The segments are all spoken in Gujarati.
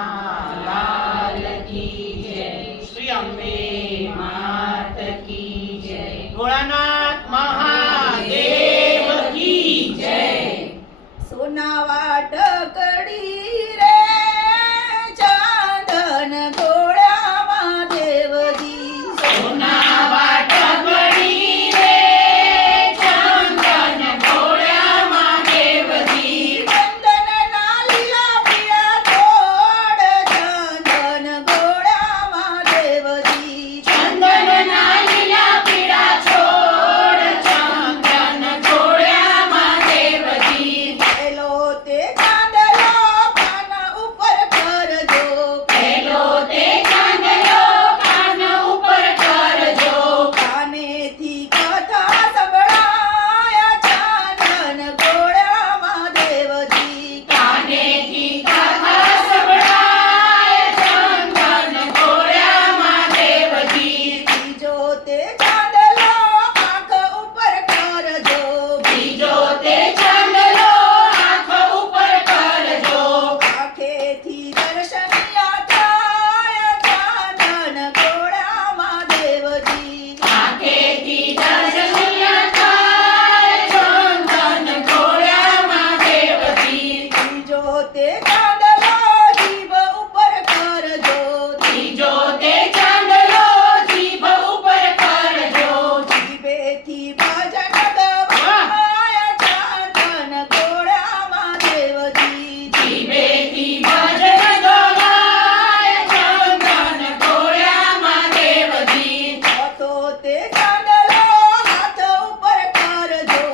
लाल की जय। श्री अम्बे मात की जय। भोळानाथ महादेव की जय। सोना वाटकडी रे चांदन गोळ्यामा देवजी सोना वाटकडी रे चंदन गोळ्यामा देवजी चंदन नालीला पिया तोड चंदन गोळ्यामा देवजी चंदन नालीला पिळा छोड चंदन गोळ्यामा देवजी पेलो ते चांदलो कान ઉપર કરજો પેલો તે ચાંદલો કાન ઉપર કરજો કાનેથી કથા સંભળાય ચાંદન ગોળામાં દેવજી કાનેથી કથા સંભળાય ચંદન ગોળ્યામાં દેવજી બીજો તે ચાંદલો આંખ ઉપર કરજો બીજો તે ચાંદલો આંખ ઉપર કરજો આંખેથી દર્શનિયા થાય ચાંદન ગોળામાં દેવજી આંખેથી દર્શનિયા થાય ચંદન ગોળ્યામાં દેવજી બીજો તે ચાંદલો જીભ ઉપર કરજો ત્રીજો તે ચાંદલો જીભ ઉપર કરજો જીભેથી ભજન ગવાય ચાંદન ગોળામાં દેવજી જીભેથી ભજન ગવાય ચંદન ગોળ્યામાં દેવજી તો તે ચાંદલો હાથ ઉપર કરજો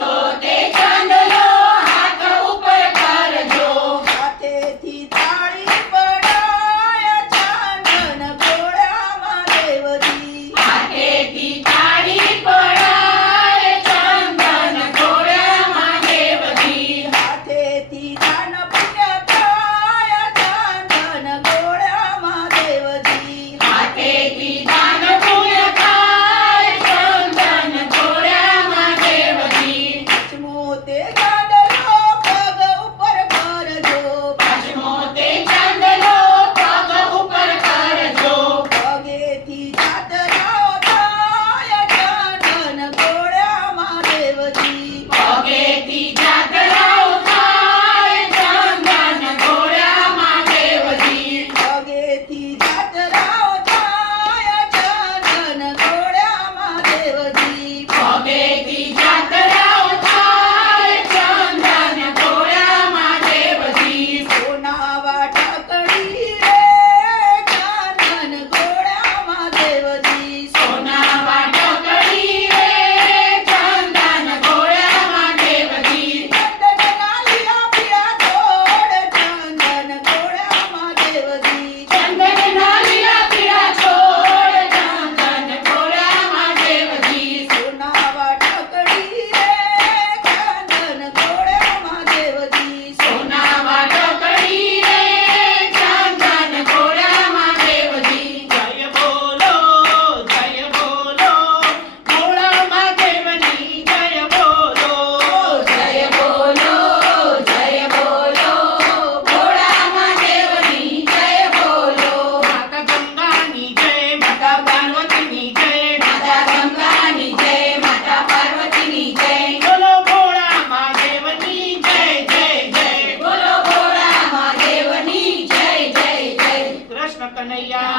તો તે ચાંદલો હાથ ઉપર કરજો હાથેથી તાળી પડાય ચાંદન ગોળામાં દેવજી હાથેથી તાળી પડાય ચંદન ગોળ્યામાં દેવજી હાથેથી દાન પુણ્ય થાય ચાંદન ગોળામાં દેવજી હાથેથી દાન પુણ્ય થાય ચંદન ગોળ્યામાં દેવજી પાંચમો તે ચાંદલો પગ ઉપર કરજો પાંચમો તે ચાંદલો પગ ઉપર કરજો પગેથી જાતરાઓ થાય ચાંદન ગોળામાં દેવજી પગેથી જાતરાઓ થાય ચંદન ગોળ્યામાં દેવજી પગેથી જાતરાઓ થાય ચાંદન ગોળામાં દેવજી પગેથી જાતરાઓ થાય ચંદન ગોળ્યામાં દેવજી સોના વાટકડી રે ચાંદન ગોળામાં દેવજી સોના વાટકડી રે ચંદન ગોળ્યામાં દેવજી ચંદન નાલીલા પીળા છોડ ચાંદન ગોળામાં દેવજી ચંદન નાલીલા પીળા છોડ ચંદન ગોળ્યામાં દેવજી સોના વાટકડી રે ચાંદન ગોળામાં દેવજી સોના વાટકડી રે ચંદન ગોળ્યામાં દેવજી જય બોલો ભોળામાં દેવની જય બોલો જય બોલો ભોળામાં દેવની જય બોલો માતા ગંગાની જય માતા પાર્વતીની જય માતા ગંગાની જય માતા પાર્વતીની જય બોલો ભોળામાં દેવની જય જય જય બોલો ભોળામાં દેવની જય જય જય કૃષ્ણ કનૈયા